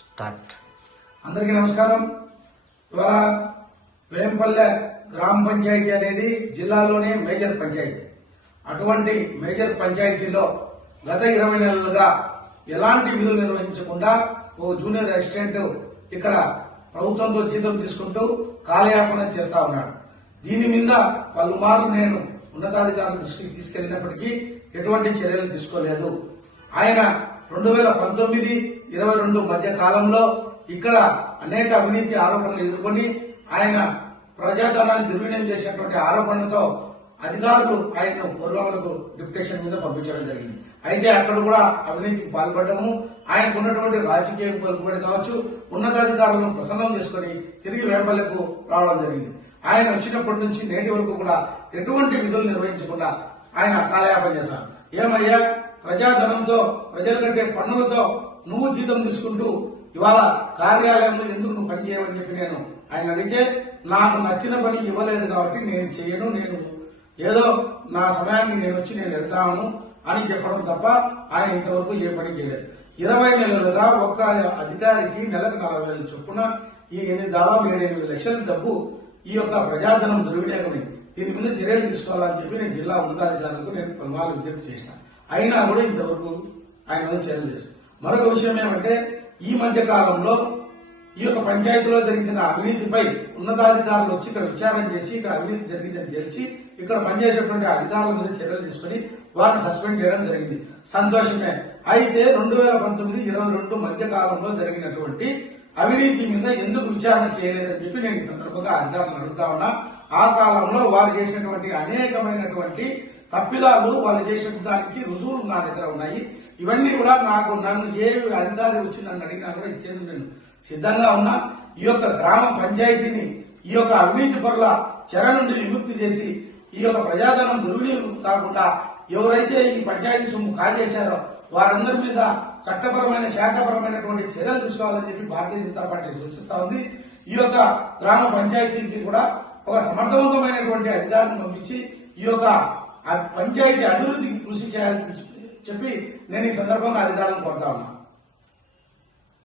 Start. అందరికీ నమస్కారం. ఇవాళ వేంపల్లె గ్రామ పంచాయతీ అనేది జిల్లాలోనే మేజర్ పంచాయతీ. అటువంటి మేజర్ పంచాయతీలో గత ఇరవై నెలలుగా ఎలాంటి విధులు నిర్వహించకుండా ఓ జూనియర్ అసిస్టెంట్ ఇక్కడ ప్రభుత్వంతో జీతం తీసుకుంటూ కాలయాపన చేస్తా ఉన్నాడు. దీని మీద పలుమార్లు నేను ఉన్నతాధికారుల దృష్టికి తీసుకెళ్ళినప్పటికీ ఎటువంటి చర్యలు తీసుకోలేదు. ఆయన రెండు వేల పంతొమ్మిది ఇరవై రెండు మధ్య కాలంలో ఇక్కడ అనేక అవినీతి ఆరోపణలు ఎదుర్కొని ఆయన ప్రజాధనాన్ని దుర్వినియోగం చేసినటువంటి ఆరోపణలతో అధికారులు ఆయనను పూర్వములకు డిప్యుటేషన్ మీద పంపించడం జరిగింది. అయితే అక్కడ కూడా అవినీతికి పాల్పడము ఆయనకు ఉన్నటువంటి రాజకీయ పలుకుబడి కావచ్చు ఉన్నతాధికారులను ప్రసన్నం చేసుకుని తిరిగి వేంపల్లకు రావడం జరిగింది. ఆయన వచ్చినప్పటి నుంచి నేటి వరకు కూడా ఎటువంటి విధులు నిర్వహించకుండా ఆయన కాలయాపన చేశారు. ఏమయ్యా? ప్రజాధనంతో ప్రజల కంటే పన్నులతో నువ్వు జీతం తీసుకుంటూ ఇవాళ కార్యాలయంలో ఎందుకు నువ్వు పని చేయవని చెప్పి నేను ఆయన అడిగితే నాకు నచ్చిన పని ఇవ్వలేదు కాబట్టి నేను చేయను నేను ఏదో నా సమయాన్ని నేను వచ్చి నేను వెళ్తాను అని చెప్పడం తప్ప ఆయన ఇంతవరకు ఏ పని చేయలేదు. ఇరవై నెలలుగా ఒక్క అధికారికి నెలకు నలభై వేల చొప్పున ఈ ఎనిమిది దాదాపు ఏడు ఎనిమిది లక్షల డబ్బు ఈ యొక్క ప్రజాధనం దుర్వినియోగమైంది. దీని మీద చర్యలు తీసుకోవాలని చెప్పి నేను జిల్లా ఉన్నతాధికారులకు నేను పలుమార్లు విజ్ఞప్తి చేశాను అయినా కూడా ఇంతవరకు ఆయన మీద చర్యలు చేశారు మరొక విషయం ఏమంటే ఈ మధ్య కాలంలో ఈ యొక్క పంచాయతీలో జరిగిన అవినీతిపై ఉన్నతాధికారులు వచ్చి ఇక్కడ విచారణ చేసి ఇక్కడ అవినీతి జరిగిందని తెలిసి ఇక్కడ పనిచేసేటువంటి అధికారుల మీద చర్యలు తీసుకుని వారిని సస్పెండ్ చేయడం జరిగింది. సంతోషమే. అయితే రెండు వేల పంతొమ్మిది ఇరవై రెండు మధ్య కాలంలో జరిగినటువంటి అవినీతి మీద ఎందుకు విచారణ చేయలేదని చెప్పి నేను ఈ సందర్భంగా అధికారులను అడుగుతా ఉన్నా. ఆ కాలంలో వారు చేసినటువంటి అనేకమైనటువంటి తప్పిదాలు వాళ్ళు చేసిన దానికి రుజువులు నా దగ్గర ఉన్నాయి. ఇవన్నీ కూడా నాకు నన్ను ఏ అధికారి వచ్చి నన్ను అడిగినా కూడా ఇచ్చేది నేను సిద్ధంగా ఉన్నా. ఈ యొక్క గ్రామ పంచాయతీని ఈ యొక్క అవినీతి పరుల చెర నుండి విముక్తి చేసి ఈ యొక్క ప్రజాధనం దుర్వినియోగం కాకుండా ఎవరైతే ఈ పంచాయతీ సొమ్ము కాజేశారో వారందరి మీద చట్టపరమైన శాఖపరమైనటువంటి చర్యలు తీసుకోవాలని చెప్పి భారతీయ జనతా పార్టీ సూచిస్తా ఉంది. ఈ యొక్క గ్రామ పంచాయతీకి కూడా ఒక సమర్థవంతమైనటువంటి అధికారిని పంపించి ఈ యొక్క ఆ పంచాయతీ అభివృద్ధికి కృషి చేయాలని చెప్పి నేను ఈ సందర్భంగా అధికారులను కోరుతా ఉన్నా.